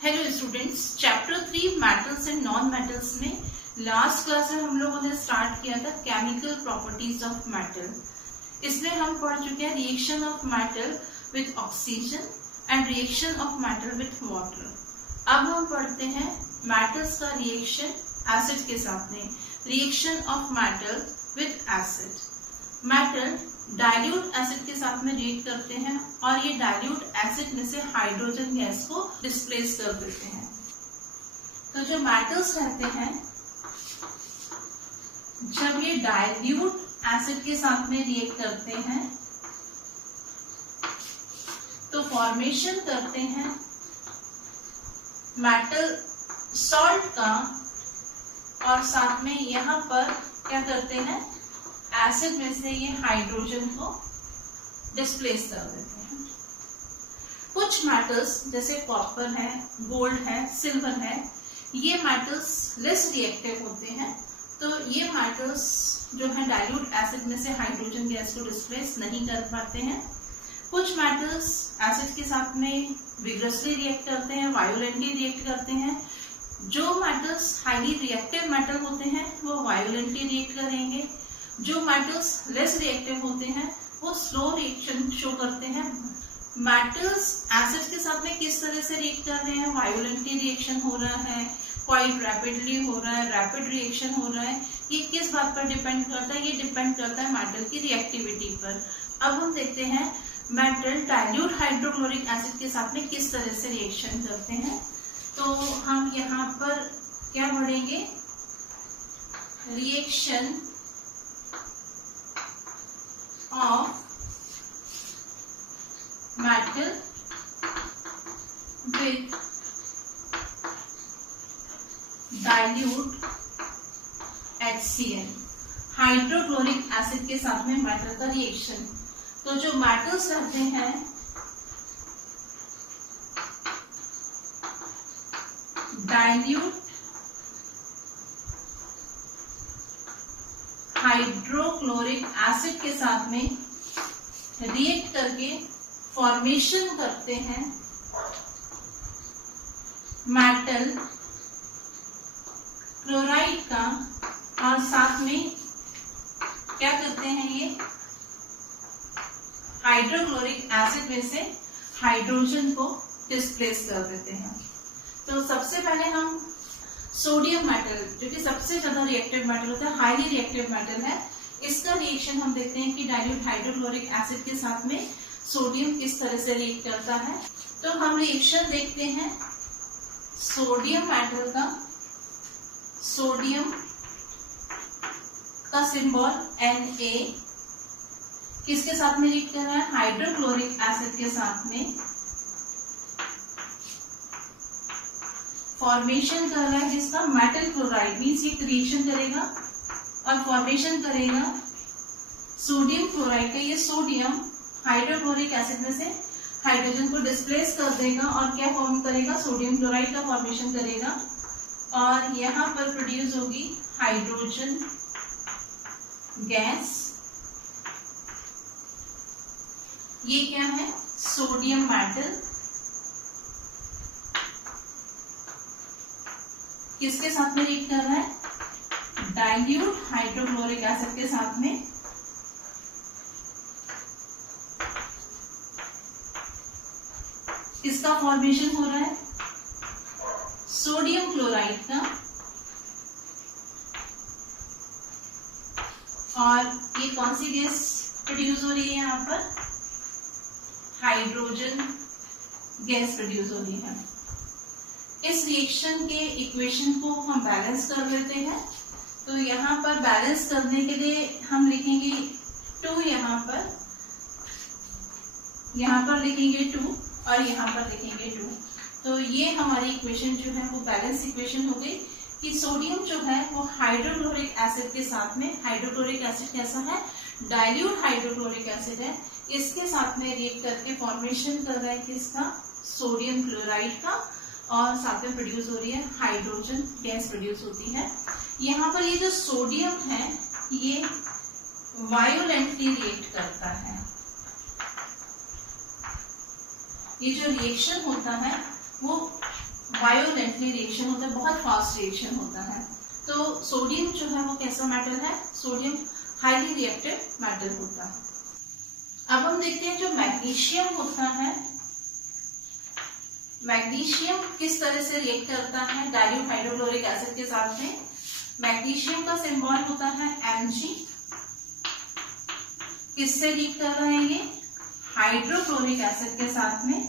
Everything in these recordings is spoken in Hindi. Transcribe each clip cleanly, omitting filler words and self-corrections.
Hello students, chapter 3 metals and non metals में लास्ट क्लास में हम लोगों ने स्टार्ट किया था केमिकल प्रॉपर्टीज ऑफ मेटल। इसमें हम पढ़ चुके हैं reaction of metal with oxygen and reaction of metal with water. अब हम पढ़ते हैं मेटल्स का रिएक्शन एसिड के साथ में, reaction of metal with acid. Metal dilute acid के साथ में रिएक्ट करते हैं और ये डाइल्यूट एसिड में से हाइड्रोजन गैस को डिस्प्लेस कर देते हैं। तो जो मेटल्स रहते हैं, जब ये डाइल्यूट एसिड के साथ में रिएक्ट करते हैं तो फॉर्मेशन करते हैं मेटल सॉल्ट का, और साथ में यहाँ पर क्या करते हैं, एसिड में से ये हाइड्रोजन को डिस्प्लेस कर देते हैं। कुछ मेटल्स जैसे कॉपर है, गोल्ड है, सिल्वर है, ये मेटल्स लेस रिएक्टिव होते हैं, तो ये मेटल्स जो है डाइल्यूट एसिड में से हाइड्रोजन गैस को डिस्प्लेस नहीं कर पाते हैं। कुछ मेटल्स एसिड के साथ में विग्रसली रिएक्ट करते हैं, वायोलेंटली रिएक्ट करते हैं। जो मेटल्स हाईली रिएक्टिव मेटल होते हैं वो वायोलेंटली रिएक्ट करेंगे। जो मेटल्स लेस रिएक्टिव होते हैं वो स्लो रिएक्शन शो करते हैं। मेटल्स एसिड के साथ में किस तरह से रिएक्ट कर रहे हैं, वायोलेंटली रिएक्शन हो रहा है, क्वाइट रैपिडली हो रहा है, रैपिड रिएक्शन हो रहा है, ये किस बात पर डिपेंड करता है, ये डिपेंड करता है मेटल की रिएक्टिविटी पर। अब हम देखते हैं मेटल डाइल्यूट हाइड्रोक्लोरिक एसिड के साथ में किस तरह से रिएक्शन करते हैं। तो हम यहाँ पर क्या पढ़ेंगे, reaction of metal with dilute HCl, hydrochloric acid के साथ में मेटल का रिएक्शन। तो जो मेटल्स रहते हैं डाइल्यूट हाइड्रोक्लोरिक एसिड के साथ में रिएक्ट करके फॉर्मेशन करते हैं मेटल क्लोराइड का, और साथ में क्या करते हैं, ये हाइड्रोक्लोरिक एसिड में से हाइड्रोजन को डिस्प्लेस कर देते हैं। तो सबसे पहले हम सोडियम मेटल, जो कि सबसे ज्यादा रिएक्टिव मेटल होता है, हाईली रिएक्टिव मेटल है, इसका रिएक्शन हम देखते हैं कि डाइल्यूट हाइड्रोक्लोरिक एसिड के साथ में सोडियम किस तरह से रिएक्ट करता है। तो हम रिएक्शन देखते हैं सोडियम मेटल का, सोडियम का सिंबल Na, किसके साथ में रिएक्ट कर रहा है, हाइड्रोक्लोरिक एसिड के साथ में फॉर्मेशन कर रहा है, जिसका मेटल क्लोराइड मीन्स ये रिएक्शन करेगा और फॉर्मेशन करेगा सोडियम क्लोराइड का। ये सोडियम हाइड्रोक्लोरिक एसिड में से हाइड्रोजन को डिस्प्लेस कर देगा और क्या फॉर्म करेगा, सोडियम क्लोराइड का फॉर्मेशन करेगा, और यहाँ पर प्रोड्यूस होगी हाइड्रोजन गैस। ये क्या है, सोडियम मेटल किसके साथ में रिएक्ट कर रहा है, डाइल्यूट हाइड्रोक्लोरिक एसिड के साथ में। किसका फॉर्मेशन हो रहा है, सोडियम क्लोराइड का, और ये कौन सी गैस प्रोड्यूस हो रही है, यहाँ पर हाइड्रोजन गैस प्रोड्यूस हो रही है। इस रिएक्शन के इक्वेशन को हम बैलेंस कर देते हैं। तो यहाँ पर बैलेंस करने के लिए हम लिखेंगे 2, यहाँ पर लिखेंगे 2 और यहाँ पर लिखेंगे 2। तो ये हमारी इक्वेशन जो है वो बैलेंस इक्वेशन हो गई कि सोडियम जो है वो हाइड्रोक्लोरिक एसिड के साथ में, हाइड्रोक्लोरिक एसिड कैसा है, डाइल्यूट हाइड्रोक्लोरिक एसिड है, इसके साथ में रिएक्ट करके फॉर्मेशन कर रहा है किसका, सोडियम क्लोराइड का, और साथ में प्रोड्यूस हो रही है हाइड्रोजन गैस प्रोड्यूस होती है। यहाँ पर ये जो सोडियम है ये वायोलेंटली रिएक्ट करता है, ये जो रिएक्शन होता है वो वायोलेंटली रिएक्शन होता है, बहुत फास्ट रिएक्शन होता है। तो सोडियम जो है वो कैसा मेटल है, सोडियम हाईली रिएक्टिव मेटल होता है। अब हम देखते हैं जो मैग्नीशियम होता है, मैग्नीशियम किस तरह से रिएक्ट करता है डाइल्यूट हाइड्रोक्लोरिक एसिड के साथ में। मैग्नीशियम का सिंबल होता है Mg। किससे रिएक्ट कर रहा है ये, हाइड्रोक्लोरिक एसिड के साथ में,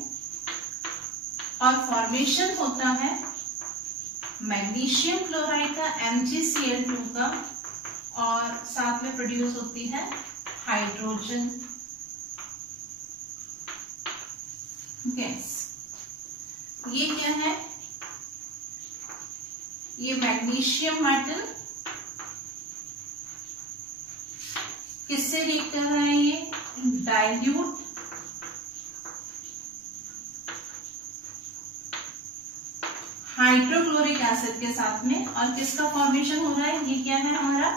और फॉर्मेशन होता है मैग्नीशियम क्लोराइड का MgCl2 का, और साथ में प्रोड्यूस होती है हाइड्रोजन गैस। ये क्या है, ये मैग्नीशियम मेटल किससे रिएक्ट कर रहा है, ये डाइल्यूट हाइड्रोक्लोरिक एसिड के साथ में, और किसका फॉर्मेशन हो रहा है, ये क्या है हमारा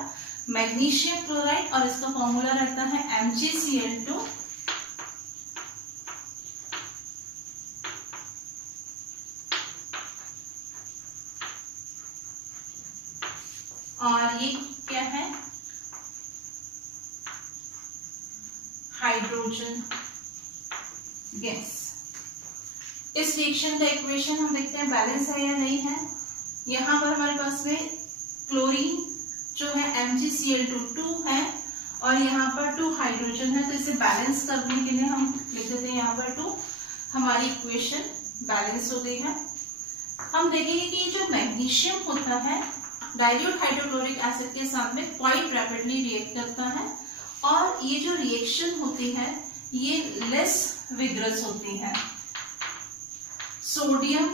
मैग्नीशियम क्लोराइड, और इसका फॉर्मूला रहता है MgCl2। और ये क्या है, हाइड्रोजन गैस। इस रिएक्शन का इक्वेशन हम देखते हैं बैलेंस है या नहीं है। यहाँ पर हमारे पास में क्लोरीन जो है MgCl2 2 है, और यहाँ पर 2 हाइड्रोजन है, तो इसे बैलेंस करने के लिए हम लिख देते हैं यहाँ पर 2। हमारी इक्वेशन बैलेंस हो गई है। हम देखेंगे कि जो मैग्नीशियम होता है डाइल्यूट हाइड्रोक्लोरिक एसिड के साथ में क्वाइट रैपिडली रिएक्ट करता है, और ये जो रिएक्शन होती है ये लेस विग्रस होती है सोडियम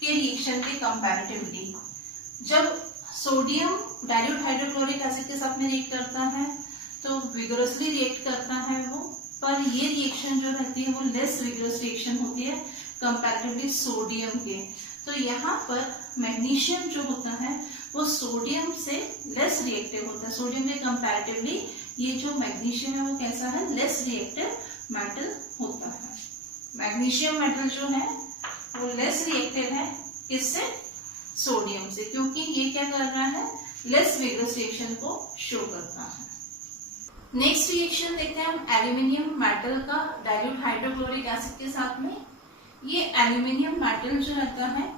के रिएक्शन के कंपैरेटिवली। जब सोडियम डाइल्यूट हाइड्रोक्लोरिक एसिड के साथ में रिएक्ट करता है तो विग्रसली रिएक्ट करता है वो, पर ये रिएक्शन जो रहती है वो लेस विग्रस रिएक्शन होती है कंपैरेटिवली सोडियम के। तो यहाँ पर मैग्नीशियम जो होता है वो सोडियम से लेस रिएक्टिव होता है, सोडियम के कंपैरेटिवली ये जो मैग्नीशियम है वो कैसा है, लेस रिएक्टिव मेटल होता है। मैग्नीशियम मेटल जो है वो लेस रिएक्टिव है किससे, सोडियम से, क्योंकि ये क्या कर रहा है, लेस विग्रस रिएक्शन को शो करता है। नेक्स्ट रिएक्शन देखते हैं हम एल्यूमिनियम मेटल का डाइल्यूट हाइड्रोक्लोरिक एसिड के साथ में। ये एल्यूमिनियम मेटल जो रहता है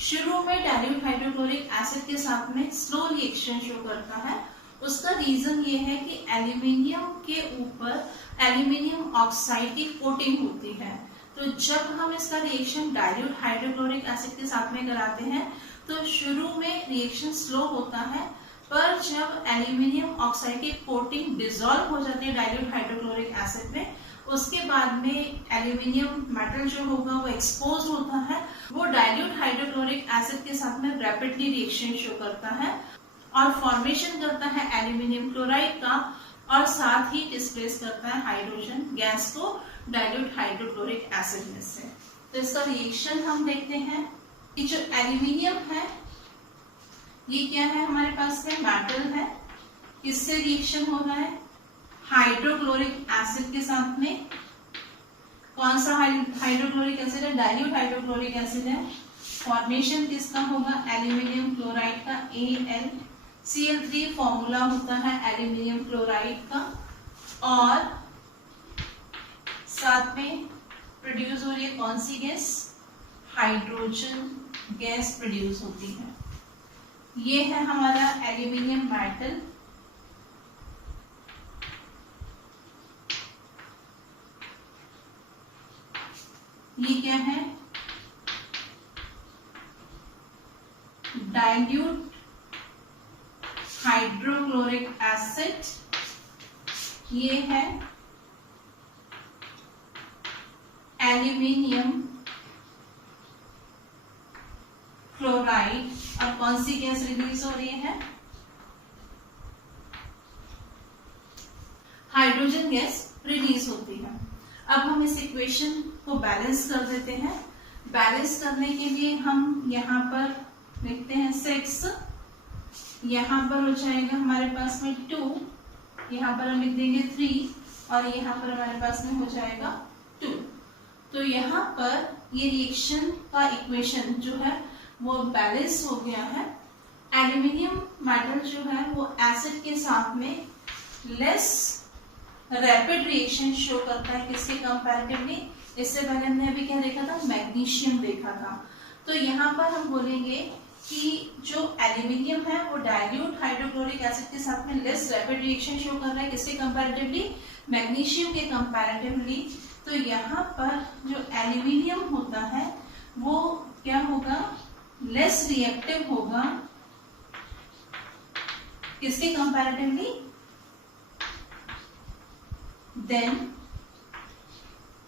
शुरू में डाइल्यूट हाइड्रोक्लोरिक एसिड के साथ में स्लो रिएक्शन शो करता है। उसका रीजन ये है कि एल्यूमिनियम के ऊपर एल्यूमिनियम ऑक्साइड की कोटिंग होती है। तो जब हम इसका रिएक्शन डाइल्यूट हाइड्रोक्लोरिक एसिड के साथ में कराते हैं तो शुरू में रिएक्शन स्लो होता है, पर जब एल्यूमिनियम ऑक्साइड की कोटिंग डिसॉल्व हो जाती है डाइल्यूट हाइड्रोक्लोरिक एसिड में, उसके बाद में एल्यूमिनियम मेटल जो होगा वो एक्सपोज होता है, वो डाइल्यूट हाइड्रोक्लोरिक एसिड के साथ में रैपिडली रिएक्शन शो करता है और फॉर्मेशन करता है एल्यूमिनियम क्लोराइड का, और साथ ही डिस्प्लेस करता है हाइड्रोजन गैस को डाइल्यूट हाइड्रोक्लोरिक एसिड में से। तो इसका रिएक्शन हम देखते हैं कि जो एल्यूमिनियम है ये क्या है, हमारे पास में मेटल है, किससे रिएक्शन हो रहा है, हाइड्रोक्लोरिक एसिड के साथ में। कौन सा हाइड्रोक्लोरिक एसिड है, डाइल्यूट हाइड्रोक्लोरिक एसिड है। फॉर्मेशन किसका होगा, एल्यूमिनियम क्लोराइड का, AlCl3 फॉर्मूला होता है एल्यूमिनियम क्लोराइड का, और साथ में प्रोड्यूस हो रही है कौन सी गैस, हाइड्रोजन गैस प्रोड्यूस होती है। ये है हमारा एल्यूमिनियम मेटल। ये क्या है, डाइल्यूट हाइड्रोक्लोरिक एसिड। ये है एल्यूमिनियम क्लोराइड, और कौन सी गैस रिलीज हो रही है, हाइड्रोजन गैस रिलीज होती है। अब हम इस इक्वेशन को बैलेंस कर देते हैं। बैलेंस करने के लिए हम यहाँ पर लिखते हैं 6, यहाँ पर हो जाएगा हमारे पास में 2, यहाँ पर हम लिख देंगे 3, और यहाँ पर हमारे पास में हो जाएगा 2। तो यहाँ पर ये रिएक्शन का इक्वेशन जो है वो बैलेंस हो गया है। एल्यूमिनियम मेटल जो है वो एसिड के साथ में लेस रैपिड रिएक्शन शो करता है किसके कंपैरेटिवली। इससे पहले हमने अभी क्या देखा था, मैग्नीशियम देखा था। तो यहाँ पर हम बोलेंगे कि जो एल्यूमिनियम है वो डाइल्यूट हाइड्रोक्लोरिक एसिड के साथ में लेस रैपिड रिएक्शन शो कर रहा है किसके कंपैरेटिवली, मैग्नीशियम के कंपैरेटिवली। तो यहाँ पर जो एल्यूमिनियम होता है वो क्या होगा, लेस रिएक्टिव होगा किसके comparatively, than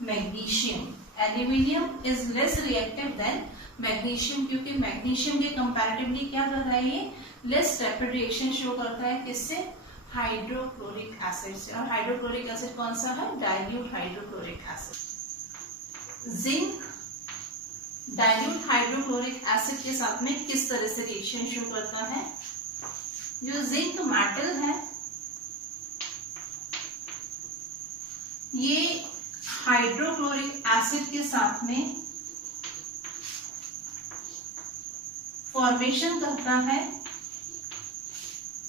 magnesium. Aluminium is less reactive than magnesium, क्योंकि मैग्नीशियम के कंपैरेटिवली क्या कर रहा है, ये लेस रैपिड रिएक्शन शो करता है किससे, हाइड्रोक्लोरिक एसिड से। और हाइड्रोक्लोरिक एसिड कौन सा है, dilute hydrochloric acid. Zinc dilute hydrochloric acid के साथ में किस तरह से रिएक्शन शो करता है। जो जिंक मेटल है ये हाइड्रोक्लोरिक एसिड के साथ में फॉर्मेशन करता है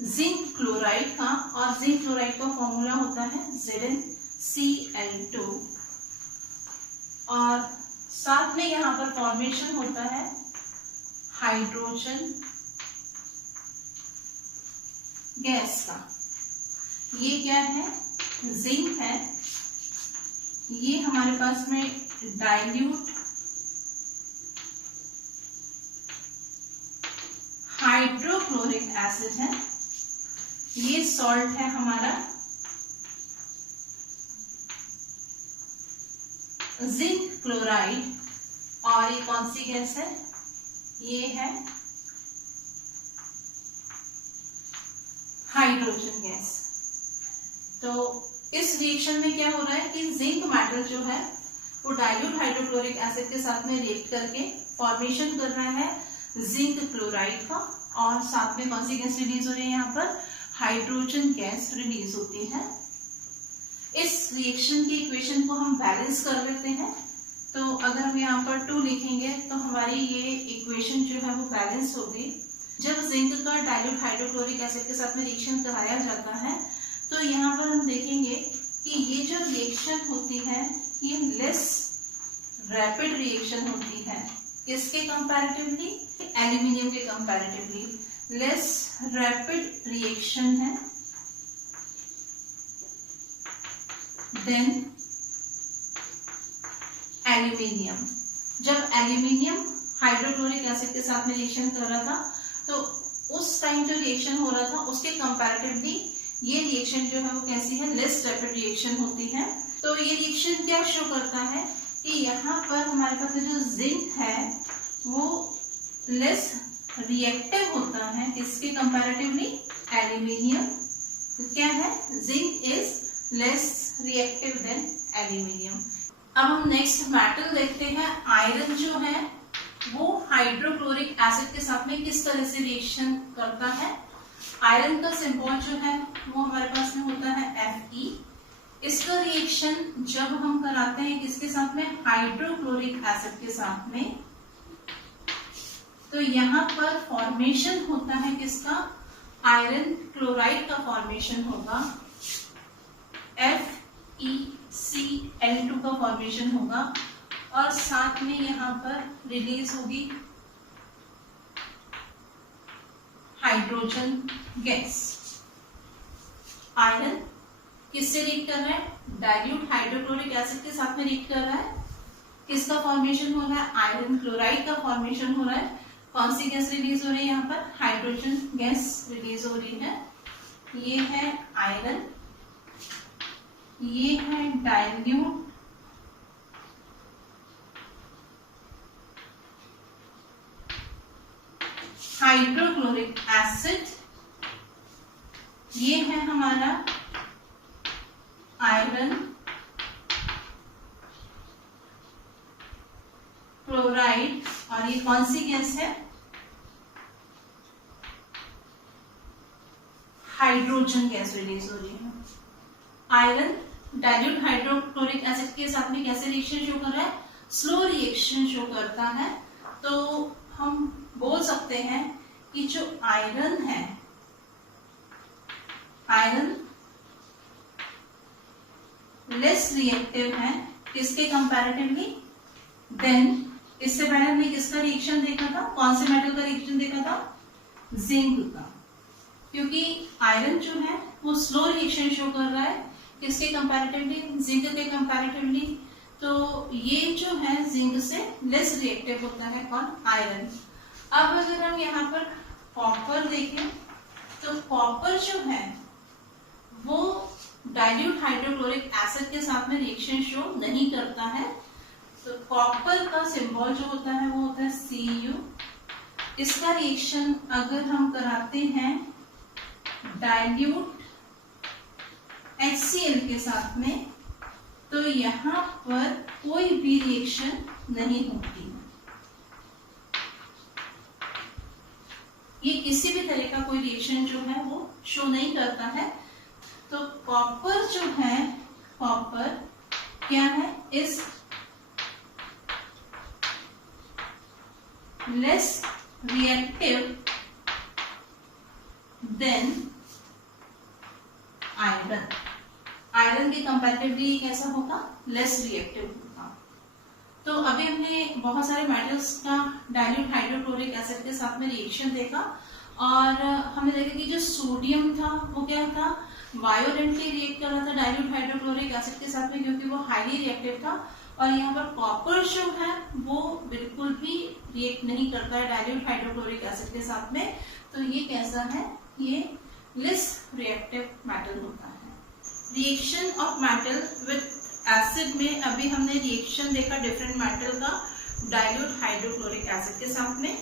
जिंक क्लोराइड का, और जिंक क्लोराइड का फॉर्मूला होता है ZnCl2, और साथ में यहाँ पर फॉर्मेशन होता है हाइड्रोजन गैस का। ये क्या है, जिंक है, ये हमारे पास में डाइल्यूट हाइड्रोक्लोरिक एसिड है, ये सॉल्ट है हमारा जिंक क्लोराइड, और ये कौन सी गैस है, ये है हाइड्रोजन गैस। तो इस रिएक्शन में क्या हो रहा है कि जिंक मेटल जो है वो डाइल्यूट हाइड्रोक्लोरिक एसिड के साथ में रिएक्ट करके फॉर्मेशन कर रहा है जिंक क्लोराइड का, और साथ में कौन सी गैस रिलीज हो रही है, यहाँ पर हाइड्रोजन गैस रिलीज होती है। इस रिएक्शन की इक्वेशन को हम बैलेंस कर लेते हैं। तो अगर हम यहाँ पर 2 लिखेंगे तो हमारी ये इक्वेशन जो है वो बैलेंस होगी। जब जिंक का डाइल्यूट हाइड्रोक्लोरिक एसिड के साथ में रिएक्शन कराया जाता है तो यहाँ पर हम देखेंगे कि ये जो रिएक्शन होती है ये लेस रैपिड रिएक्शन होती है किसके कंपैरेटिवली, एल्यूमिनियम के कंपैरेटिवली लेस रैपिड रिएक्शन है देन एल्यूमिनियम। जब एल्यूमिनियम हाइड्रोक्लोरिक एसिड के साथ में रिएक्शन कर रहा था तो उस टाइम जो रिएक्शन हो रहा था उसके कंपैरेटिवली ये रिएक्शन जो है वो कैसी है, लेस रैपिड रिएक्शन होती है। तो ये रिएक्शन क्या शो करता है कि यहाँ पर हमारे पास जो जिंक है वो लेस रिएक्टिव होता है किसके कंपैरेटिवली, एल्यूमिनियम। तो क्या है, zinc is less reactive then aluminium. अब हम नेक्स्ट मेटल देखते हैं। आयरन जो है वो हाइड्रोक्लोरिक एसिड के साथ में किस तरह से रिएक्शन करता है। आयरन का सिंबल जो है वो हमारे पास में होता है Fe। इसका रिएक्शन जब हम कराते हैं किसके साथ में, हाइड्रोक्लोरिक एसिड के साथ में, तो यहाँ पर फॉर्मेशन होता है किसका, आयरन क्लोराइड का फॉर्मेशन होगा, FeCl2 का फॉर्मेशन होगा, और साथ में यहाँ पर रिलीज होगी हाइड्रोजन गैस। आयरन किससे रिएक्ट कर रहा है, डाइल्यूट हाइड्रोक्लोरिक एसिड के साथ में रिएक्ट कर रहा है। किसका फॉर्मेशन हो रहा है, आयरन क्लोराइड का फॉर्मेशन हो रहा है। कौन सी गैस रिलीज हो रही है, यहाँ पर हाइड्रोजन गैस रिलीज हो रही है। ये है आयरन, ये है डाइल्यूट हाइड्रोक्लोरिक एसिड, ये है हमारा आयरन क्लोराइड, और ये कौन सी गैस है, हाइड्रोजन गैस रिलीज हो रही है। आयरन डाइल्यूट हाइड्रोक्लोरिक एसिड के साथ में कैसे रिएक्शन शो कर रहा है, स्लो रिएक्शन शो करता है। तो हम सकते हैं कि जो आयरन है, आयरन लेस रिएक्टिव है किसके कंपैरेटिवली, देन इससे पहले हमने किसका रिएक्शन देखा था, कौन से मेटल का रिएक्शन देखा था, जिंक का। क्योंकि आयरन जो है वो स्लो रिएक्शन शो कर रहा है किसके कंपैरेटिवली, जिंक के कंपैरेटिवली। तो ये जो है जिंक से लेस रिएक्टिव होता है कौन, आयरन। अब अगर हम यहाँ पर कॉपर देखें तो कॉपर जो है वो डाइल्यूट हाइड्रोक्लोरिक एसिड के साथ में रिएक्शन शो नहीं करता है। तो कॉपर का सिंबल जो होता है वो होता है Cu। इसका रिएक्शन अगर हम कराते हैं डाइल्यूट HCl के साथ में तो यहाँ पर कोई भी रिएक्शन नहीं होती है, ये किसी भी तरह का कोई रिएक्शन जो है वो शो नहीं करता है। तो कॉपर जो है, कॉपर क्या है, is less reactive then iron. Iron के कंपैरेटिवली कैसा होगा, लेस रिएक्टिव होगा। तो अभी हमने बहुत सारे मेटल्स का डाइल्यूट हाइड्रोक्लोरिक एसिड के साथ में रिएक्शन देखा और हमने देखा कि जो सोडियम था वो क्या था, वायोलेंटली रिएक्ट कर रहा था डाइल्यूट हाइड्रोक्लोरिक एसिड के साथ में क्योंकि वो हाईली रिएक्टिव था। और यहाँ पर कॉपर जो है वो बिल्कुल भी रिएक्ट नहीं करता है डाइल्यूट हाइड्रोक्लोरिक एसिड के साथ में। तो ये कैसा है, ये लेस रिएक्टिव मेटल होता है। Reaction of metal with acid में अभी हमने रिएक्शन देखा डिफरेंट मेटल का डाइल्यूट हाइड्रोक्लोरिक एसिड के साथ में।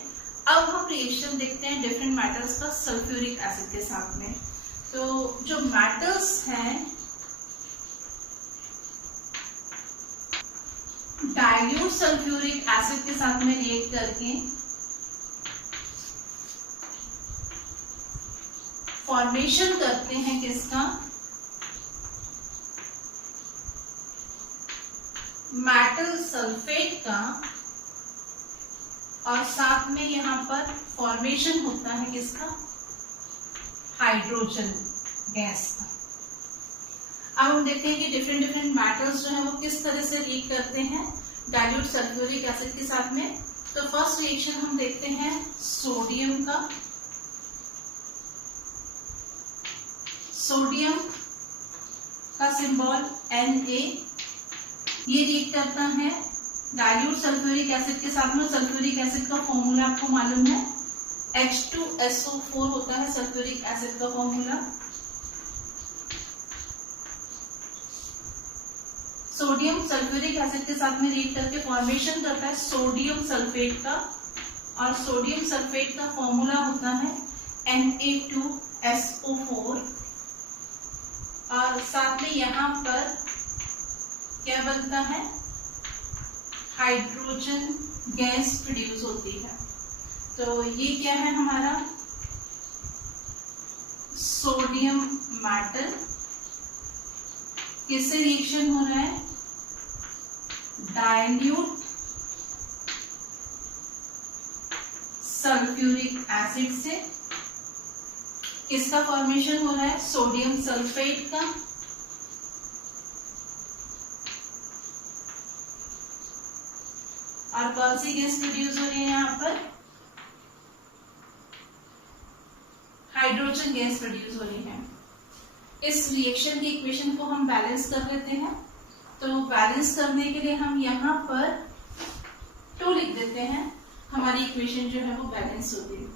अब हम रिएक्शन देखते हैं डिफरेंट मेटल्स का सल्फ्यूरिक एसिड के साथ में। तो जो मेटल्स हैं डाइल्यूट सल्फ्यूरिक एसिड के साथ में रिएक्ट करके फॉर्मेशन करते हैं किसका, मेटल सल्फेट का, और साथ में यहाँ पर फॉर्मेशन होता है किसका, हाइड्रोजन गैस का। अब हम देखते हैं कि डिफरेंट डिफरेंट मेटल्स जो है वो किस तरह से रिएक्ट करते हैं डाइल्यूट सल्फ्यूरिक एसिड के साथ में। तो फर्स्ट रिएक्शन हम देखते हैं सोडियम का। सोडियम का सिंबल Na, ये रिएक्ट करता है डाइल्यूट सल्फ्यूरिक एसिड के साथ में। सल्फ्यूरिक एसिड का फॉर्मूला आपको मालूम है, H2SO4 होता है सल्फ्यूरिक एसिड का फॉर्मूला। सोडियम सल्फ्यूरिक एसिड के साथ में रिएक्ट करके फॉर्मेशन करता है सोडियम सल्फेट का, और सोडियम सल्फेट का फॉर्मूला होता है Na2SO4। और साथ में यहाँ पर क्या बनता है, हाइड्रोजन गैस प्रोड्यूस होती है। तो ये क्या है हमारा सोडियम मेटल, किससे रिएक्शन हो रहा है, डाइल्यूट सल्फ्यूरिक एसिड से। किसका फॉर्मेशन हो रहा है, सोडियम सल्फेट का। और कौन सी गैस प्रोड्यूस हो रही है यहाँ पर, हाइड्रोजन गैस प्रोड्यूस हो रही है। इस रिएक्शन की इक्वेशन को हम बैलेंस कर लेते हैं। तो बैलेंस करने के लिए हम यहाँ पर 2 लिख देते हैं, हमारी इक्वेशन जो है वो बैलेंस होगी।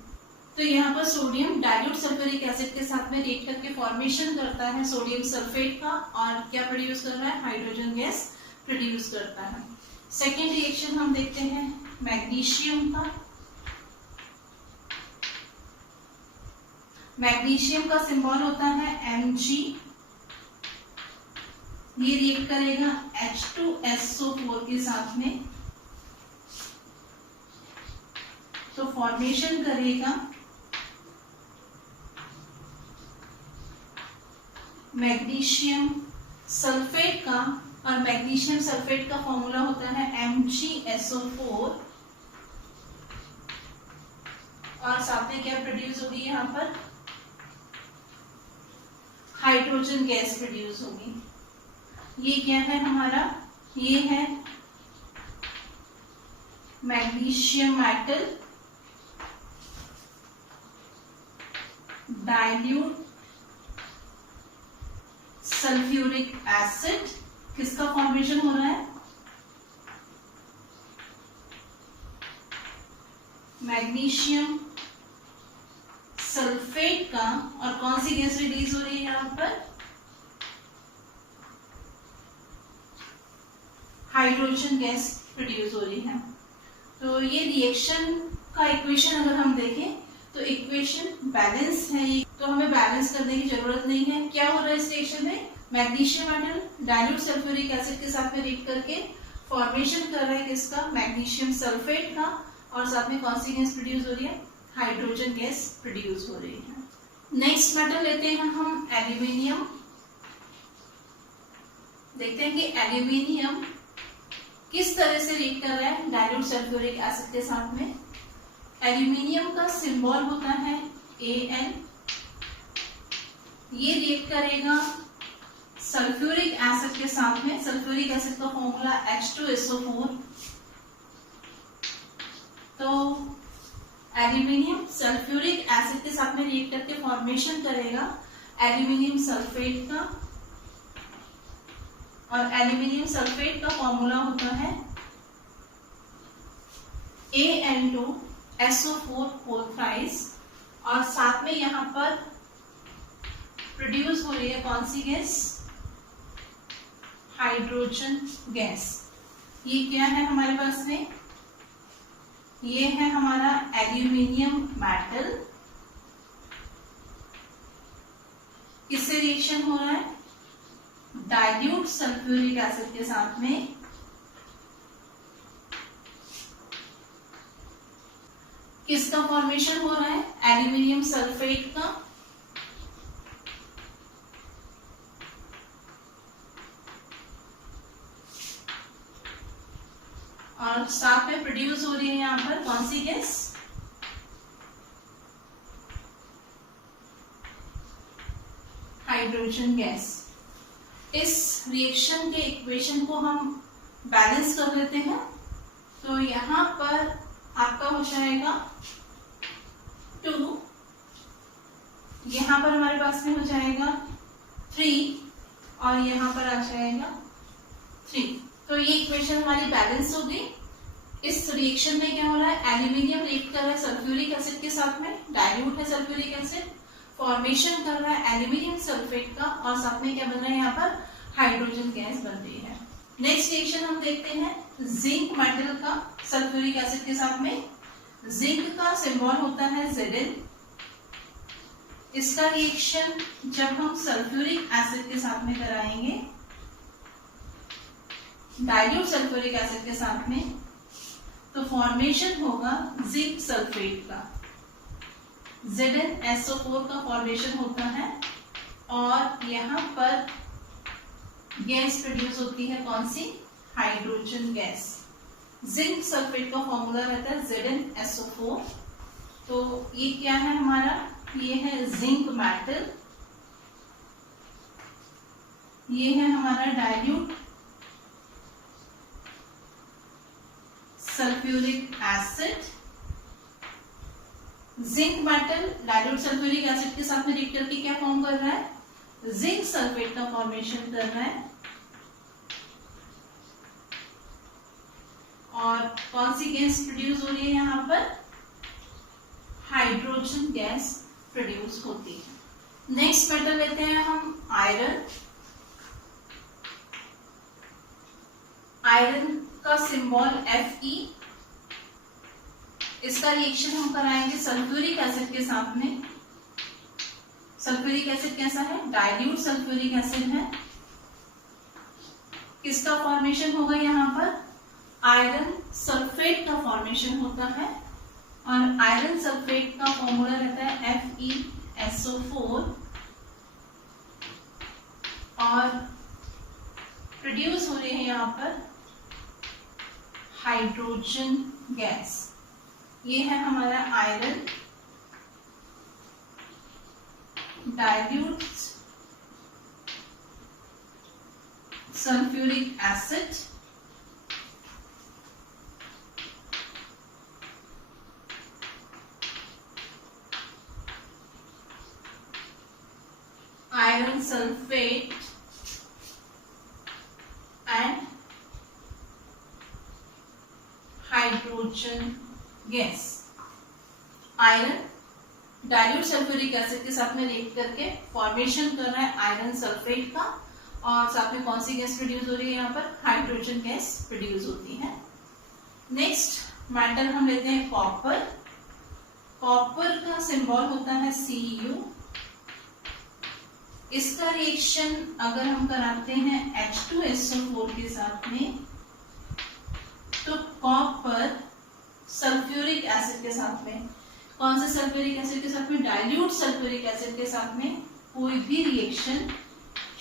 तो यहाँ पर सोडियम डाइल्यूट सल्फ्यूरिक एसिड के साथ में रिएक्ट करके फॉर्मेशन करता है सोडियम सल्फेट का, और क्या प्रोड्यूस कर रहा है, हाइड्रोजन गैस प्रोड्यूस करता है। सेकेंड रिएक्शन हम देखते हैं मैग्नीशियम का। मैग्नीशियम का सिंबल होता है Mg। ये रिएक्ट करेगा H2SO4 के साथ में, तो फॉर्मेशन करेगा मैग्नीशियम सल्फेट का, और मैग्नीशियम सल्फेट का फॉर्मूला होता है MgSO4। और साथ में क्या प्रोड्यूस होगी यहाँ पर, हाइड्रोजन गैस प्रोड्यूस होगी। ये क्या है हमारा, ये है magnesium metal dilute sulphuric acid, किसका फॉर्मेशन हो रहा है, मैग्नीशियम सल्फेट का। और कौन सी गैस रिलीज हो रही है यहाँ पर, हाइड्रोजन गैस प्रोड्यूस हो रही है। तो ये रिएक्शन का इक्वेशन अगर हम देखें तो इक्वेशन बैलेंस है, तो हमें बैलेंस करने की जरूरत नहीं है। क्या हो रहा है इस रिएक्शन में, magnesium metal dilute sulphuric acid के साथ में रिएक्ट करके फॉर्मेशन कर रहा है किसका, मैग्नीशियम सल्फेट का, और साथ में कौन सी गैस प्रोड्यूस हो रही है, हाइड्रोजन गैस प्रोड्यूस हो रही है। नेक्स्ट मेटल लेते हैं हम एल्यूमिनियम। देखते हैं कि एल्यूमिनियम किस तरह से रिएक्ट कर रहा है डाइल्यूट सल्फ्यूरिक एसिड के साथ में। एल्यूमिनियम का सिंबल होता है Al। ये रिएक्ट करेगा सल्फ्यूरिक एसिड के साथ में। सल्फ्यूरिक एसिड का फॉर्मूला H2SO4। तो एल्यूमिनियम सल्फ्यूरिक एसिड के साथ में रिएक्ट करके फॉर्मेशन करेगा एल्यूमिनियम सल्फेट का, और एल्यूमिनियम सल्फेट का फॉर्मूला होता है Al2SO4 होल थ्राइस। और साथ में यहाँ पर प्रोड्यूस हो रही है कौन सी गैस, हाइड्रोजन गैस। ये क्या है हमारे पास में, ये है हमारा एल्यूमिनियम मेटल, किससे रिएक्शन हो रहा है, डाइल्यूट सल्फ्यूरिक एसिड के साथ में। किसका फॉर्मेशन हो रहा है, एल्यूमिनियम सल्फेट का, और साथ में प्रोड्यूस हो रही है यहाँ पर कौन सी गैस, हाइड्रोजन गैस। इस रिएक्शन के इक्वेशन को हम बैलेंस कर लेते हैं। तो यहाँ पर आपका हो जाएगा 2, यहाँ पर हमारे पास में हो जाएगा 3, और यहाँ पर आ जाएगा 3। तो ये इक्वेशन हमारी बैलेंस हो गई। इस रिएक्शन में क्या हो रहा है, एल्यूमिनियम रिएक्ट कर रहा है सल्फ्यूरिक एसिड के साथ में, डाइल्यूट है सल्फ्यूरिक एसिड, फॉर्मेशन कर रहा है एल्यूमिनियम सल्फेट का, और साथ में क्या बन रहा है यहाँ पर, हाइड्रोजन गैस बन रही है। नेक्स्ट रिएक्शन हम देखते हैं जिंक मेटल का सल्फ्यूरिक एसिड के साथ में। जिंक का सिंबल होता है Zn। इसका रिएक्शन जब हम सल्फ्यूरिक एसिड के साथ में कराएंगे, डाइल्यूट सल्फ्यूरिक एसिड के साथ में, तो फॉर्मेशन होगा जिंक सल्फेट का, ZnSO4 का फॉर्मेशन होता है, और यहाँ पर गैस प्रोड्यूस होती है कौन सी, हाइड्रोजन गैस। जिंक सल्फेट का फॉर्मूला रहता है ZnSO4। तो ये क्या है हमारा, ये है जिंक मेटल, ये है हमारा dilute sulphuric acid. Zinc metal dilute sulphuric acid के साथ में रिएक्ट करके क्या फॉर्म कर रहा है, जिंक सल्फेट का फॉर्मेशन कर रहा है, और कौन सी गैस प्रोड्यूस हो रही है यहाँ पर, हाइड्रोजन गैस प्रोड्यूस होती है। नेक्स्ट मेटल लेते हैं हम आयरन। आयरन का सिंबल Fe। इसका रिएक्शन हम कराएंगे सल्फ्यूरिक एसिड के साथ में। सल्फ्यूरिक एसिड कैसा है, डाइल्यूट सल्फ्यूरिक एसिड है। किसका फॉर्मेशन होगा यहाँ पर, आयरन सल्फेट का फॉर्मेशन होता है, और आयरन सल्फेट का फॉर्मूला रहता है FeSO4, और प्रोड्यूस हो रही है यहाँ पर हाइड्रोजन गैस। ये है हमारा iron. Dilute sulphuric acid iron sulfate and hydrogen gas. Iron dilute sulphuric acid के साथ में रिएक्ट करके फॉर्मेशन कर रहा है आयरन सल्फेट का, और साथ में कौन सी गैस प्रोड्यूस हो रही है, यहाँ पर हाइड्रोजन गैस प्रोड्यूस होती है। नेक्स्ट मेटल हम लेते हैं कॉपर। कॉपर का सिंबल होता है Cu। इसका रिएक्शन अगर हम कराते हैं H2SO4 के साथ में, तो कॉपर सल्फ्यूरिक एसिड के साथ में, कौन से सल्फ्यूरिक एसिड के साथ में, डाइल्यूट सल्फ्यूरिक एसिड के साथ में कोई भी रिएक्शन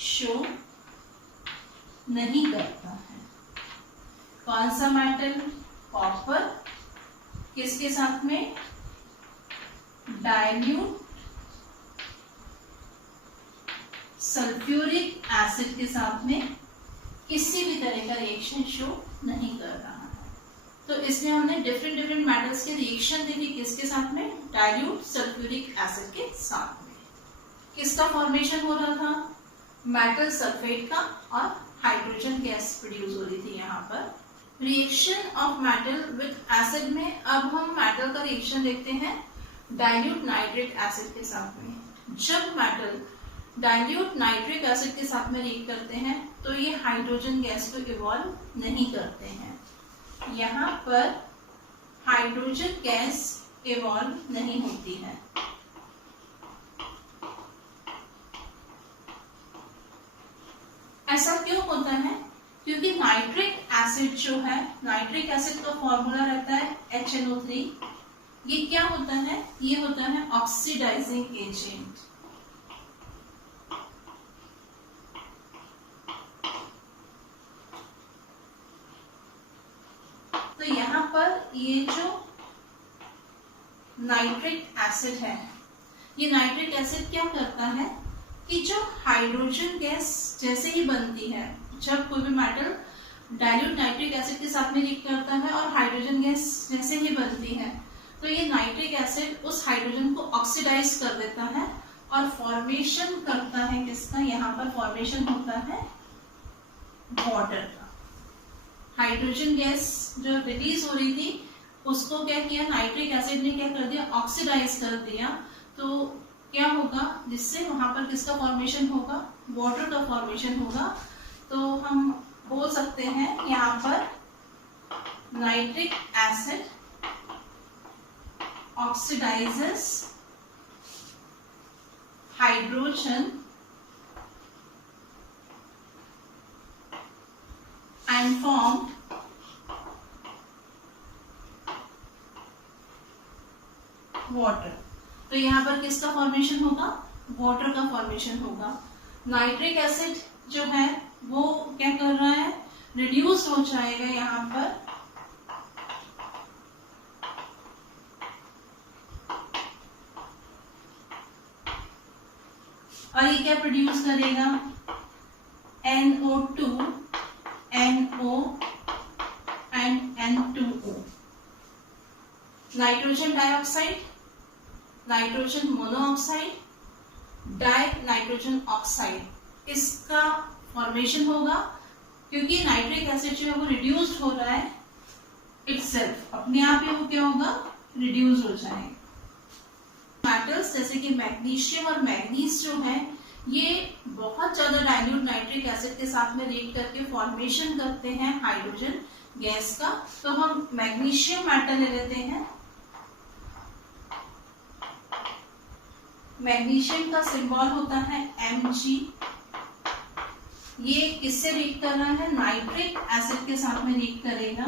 शो नहीं करता है। कौन सा मेटल, कॉपर, किसके साथ में, डाइल्यूट सल्फ्यूरिक एसिड के साथ में किसी भी तरह का रिएक्शन शो नहीं कर रहा है। तो इसमें हमने डिफरेंट मेटल्स के रिएक्शन देखी, किसके साथ में, डाइल्यूट सल्फ्यूरिक एसिड के साथ में। किसका फॉर्मेशन हो रहा था, मेटल सल्फेट का, और हाइड्रोजन गैस प्रोड्यूस हो रही थी यहाँ पर। Reaction of metal with acid में अब हम मेटल का रिएक्शन देखते हैं डाइल्यूट नाइट्रिक एसिड के साथ में। जब मेटल डाइल्यूट नाइट्रिक एसिड के साथ में रिएक्ट करते हैं तो ये हाइड्रोजन गैस को इवॉल्व नहीं करते हैं। यहाँ पर हाइड्रोजन गैस इवॉल्व नहीं होती है। ऐसा क्यों होता है, क्योंकि नाइट्रिक एसिड जो है, नाइट्रिक एसिड का फॉर्मूला रहता है HNO3। ये क्या होता है, ये होता है ऑक्सीडाइजिंग एजेंट। तो यहाँ पर ये जो नाइट्रिक एसिड है, ये नाइट्रिक एसिड क्या करता है कि जो हाइड्रोजन गैस जैसे ही बनती है, जब कोई भी मेटल डाइल्यूट नाइट्रिक एसिड के साथ में रिएक्ट करता है और हाइड्रोजन गैस जैसे ही बनती है, तो ये नाइट्रिक एसिड उस हाइड्रोजन को ऑक्सीडाइज कर देता है और फॉर्मेशन करता है किसका, यहाँ पर फॉर्मेशन होता है वाटर का। हाइड्रोजन गैस जो रिलीज हो रही थी उसको क्या किया, नाइट्रिक एसिड ने क्या कर दिया, ऑक्सीडाइज कर दिया। तो क्या होगा, जिससे वहां पर किसका फॉर्मेशन होगा, वाटर का फॉर्मेशन होगा। तो हम बोल सकते हैं यहाँ पर nitric acid oxidises hydrogen and formed water। तो यहाँ पर किसका फॉर्मेशन होगा, वाटर का फॉर्मेशन होगा। नाइट्रिक एसिड जो है वो क्या कर रहा है, रिड्यूस हो जाएगा यहाँ पर और ये क्या प्रोड्यूस करेगा, NO2 NO and N2O, nitrogen dioxide, nitrogen monoxide, die nitrogen oxide, इसका फॉर्मेशन होगा क्योंकि नाइट्रिक एसिड जो है वो रिड्यूस्ड हो रहा है इटसेल्फ, अपने आप ही वो क्या होगा, रिड्यूस हो जाएगा। मेटल्स जैसे कि मैग्नीशियम और मैग्नीज जो है ये बहुत ज्यादा डाइल्यूट नाइट्रिक एसिड के साथ में रिएक्ट करके फॉर्मेशन करते हैं हाइड्रोजन गैस का। तो हम मैग्नीशियम मेटल ले लेते हैं। मैग्नीशियम का सिंबल होता है Mg। ये किससे रिएक्ट कर रहा है, नाइट्रिक एसिड के साथ में रिएक्ट करेगा।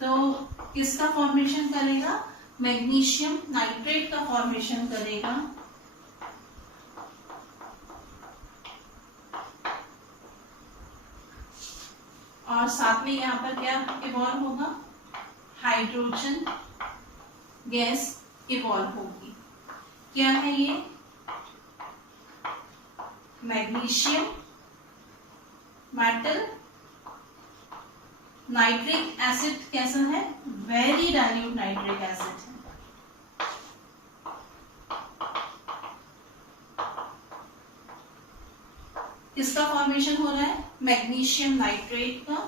तो किसका फॉर्मेशन करेगा, मैग्नीशियम नाइट्रेट का फॉर्मेशन करेगा। और साथ में यहाँ पर क्या इवॉल्व होगा, हाइड्रोजन गैस इवॉल्व होगी। क्या है ये? Magnesium metal. नाइट्रिक एसिड कैसा है? वेरी डाइल्यूट नाइट्रिक एसिड है। किसका फॉर्मेशन हो रहा है? मैग्नीशियम नाइट्रेट का।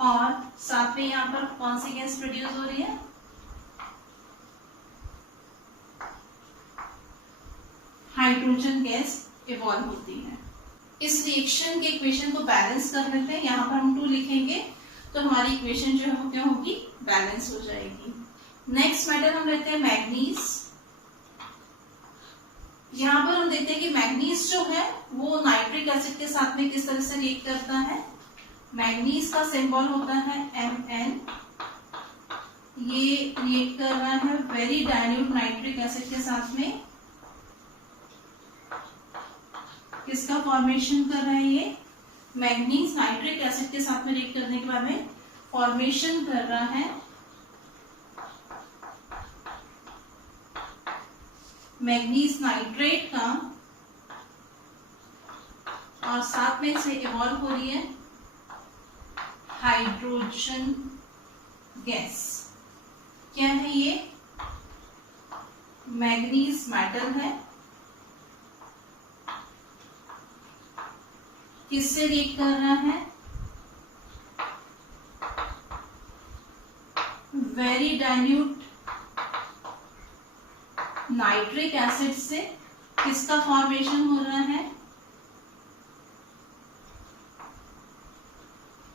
और साथ में यहाँ पर कौन सी गैस प्रोड्यूस हो रही है? हाइड्रोजन गैस इवॉल्व होती है। इस रिएक्शन के इक्वेशन को बैलेंस कर लेते हैं। यहाँ पर हम 2 लिखेंगे तो हमारी इक्वेशन जो है वो क्या होगी? बैलेंस हो जाएगी। नेक्स्ट मेटल हम लेते हैं मैग्नीज। यहाँ पर हम देखते हैं कि मैग्नीज जो है वो नाइट्रिक एसिड के साथ में किस तरह से रिएक्ट करता है। मैग्नीज का सिंबल होता है Mn। ये रिएक्ट कर रहा है वेरी डाइल्यूट नाइट्रिक एसिड के साथ में। किसका फॉर्मेशन कर रहा है ये? मैग्नीज नाइट्रिक एसिड के साथ में रिएक्ट करने के बाद में फॉर्मेशन कर रहा है मैग्नीज नाइट्रेट का, और साथ में से इवॉल्व हो रही है हाइड्रोजन गैस। क्या है ये? मैग्नीज मेटल है। किससे रिएक्ट कर रहा है? वेरी डाइल्यूट नाइट्रिक एसिड से। किसका फॉर्मेशन हो रहा है?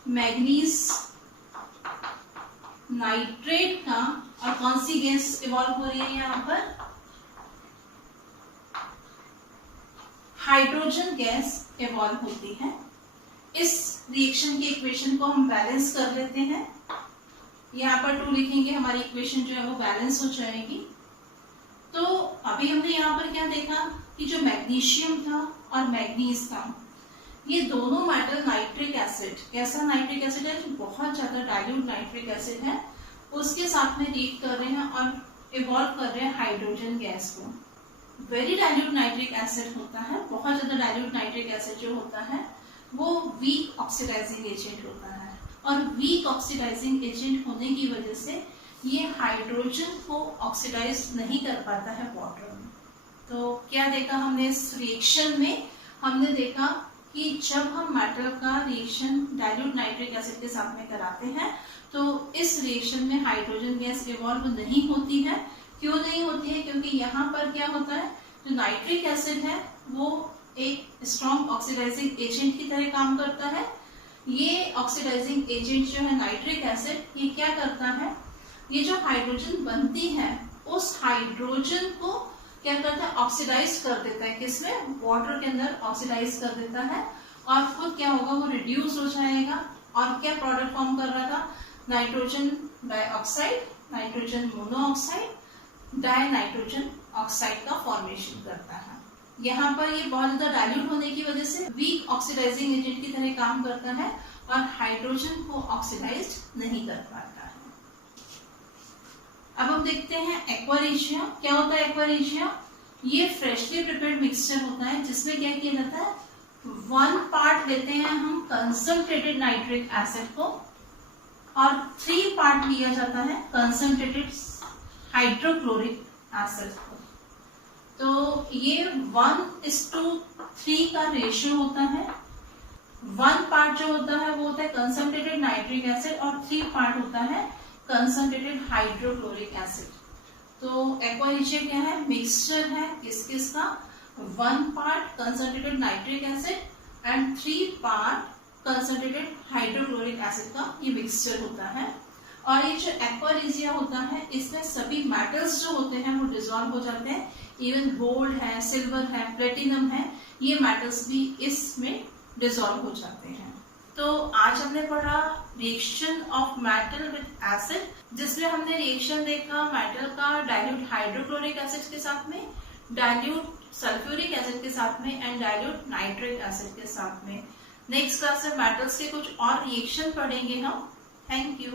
मैग्नीज नाइट्रेट का। और कौन सी गैस इवॉल्व हो रही है यहाँ पर? हाइड्रोजन गैस इवॉल्व होती है। इस रिएक्शन के इक्वेशन को हम बैलेंस कर लेते हैं। यहाँ पर 2 लिखेंगे, हमारी इक्वेशन जो है वो बैलेंस हो जाएगी। तो अभी हमने यहाँ पर क्या देखा कि जो मैग्नीशियम था और मैग्नीज था, ये दोनों मेटल नाइट्रिक एसिड, कैसा नाइट्रिक एसिड है? जो बहुत ज्यादा डाइल्यूट नाइट्रिक एसिड है, उसके साथ में रिएक्ट कर रहे हैं और इवॉल्व कर रहे हैं हाइड्रोजन गैस को। वेरी डाइल्यूट नाइट्रिक एसिड होता है, बहुत ज्यादा डाइल्यूट नाइट्रिक एसिड जो होता है वो वीक ऑक्सीडाइजिंग एजेंट होता है। और वीक ऑक्सीडाइजिंग एजेंट होने की वजह से ये हाइड्रोजन को ऑक्सीडाइज नहीं कर पाता है वाटर में। तो क्या देखा हमने इस रिएक्शन में? हमने देखा कि जब हम मेटल का रिएक्शन डाइल्यूट नाइट्रिक एसिड के साथ में कराते हैं तो इस रिएक्शन में हाइड्रोजन गैस इवॉल्व नहीं होती है। क्यों नहीं होती है? क्योंकि यहाँ पर क्या होता है, जो नाइट्रिक एसिड है वो एक स्ट्रॉन्ग ऑक्सीडाइजिंग एजेंट की तरह काम करता है। ये ऑक्सीडाइजिंग एजेंट जो है नाइट्रिक एसिड, ये क्या करता है? ये जो हाइड्रोजन बनती है उस हाइड्रोजन को क्या करता है? ऑक्सीडाइज कर देता है। किसमें? वाटर के अंदर ऑक्सीडाइज कर देता है और खुद क्या होगा? वो रिड्यूस हो जाएगा। और क्या प्रोडक्ट फॉर्म कर रहा था? Nitrogen dioxide, nitrogen monoxide, die nitrogen oxide का फॉर्मेशन करता है। यहाँ पर ये बहुत ज्यादा डाइल्यूट होने की वजह से वीक ऑक्सीडाइजिंग एजेंट की तरह काम करता है और हाइड्रोजन को ऑक्सीडाइज नहीं कर पाता है। अब हम देखते हैं एक्वारेशिया। क्या होता है एक्वारेशिया? ये फ्रेशली प्रिपेयर्ड मिक्सचर होता है जिसमें क्या किया जाता है? 1 पार्ट लेते हैं हम कंसंट्रेटेड नाइट्रिक एसिड को और 3 पार्ट लिया जाता है कंसंट्रेटेड हाइड्रोक्लोरिक एसिड को। तो ये 1:3 का रेशियो होता है। 1 पार्ट जो होता है वो होता है कंसंट्रेटेड नाइट्रिक एसिड और 3 पार्ट होता है कंसंट्रेटेड हाइड्रोक्लोरिक एसिड। तो एक्वारेशिया क्या है? मिक्सचर है किस किस का? 1 part concentrated nitric acid and 3 part concentrated hydrochloric acid का ये मिक्सचर होता है। और ये जो एक्वारेशिया होता है इसमें सभी मेटल्स जो होते हैं वो डिसॉल्व हो जाते हैं। इवन गोल्ड है, सिल्वर है, प्लेटिनम है, ये मेटल्स भी इसमें डिसॉल्व हो जाते हैं। तो आज हमने पढ़ा reaction of metal with acid, जिसमें हमने रिएक्शन देखा मेटल का डाइल्यूट हाइड्रोक्लोरिक एसिड के साथ में, डाइल्यूट सल्फ्यूरिक एसिड के साथ में एंड डाइल्यूट नाइट्रिक एसिड के साथ में। नेक्स्ट क्लास में मेटल्स के कुछ और रिएक्शन पढ़ेंगे हम। Thank you.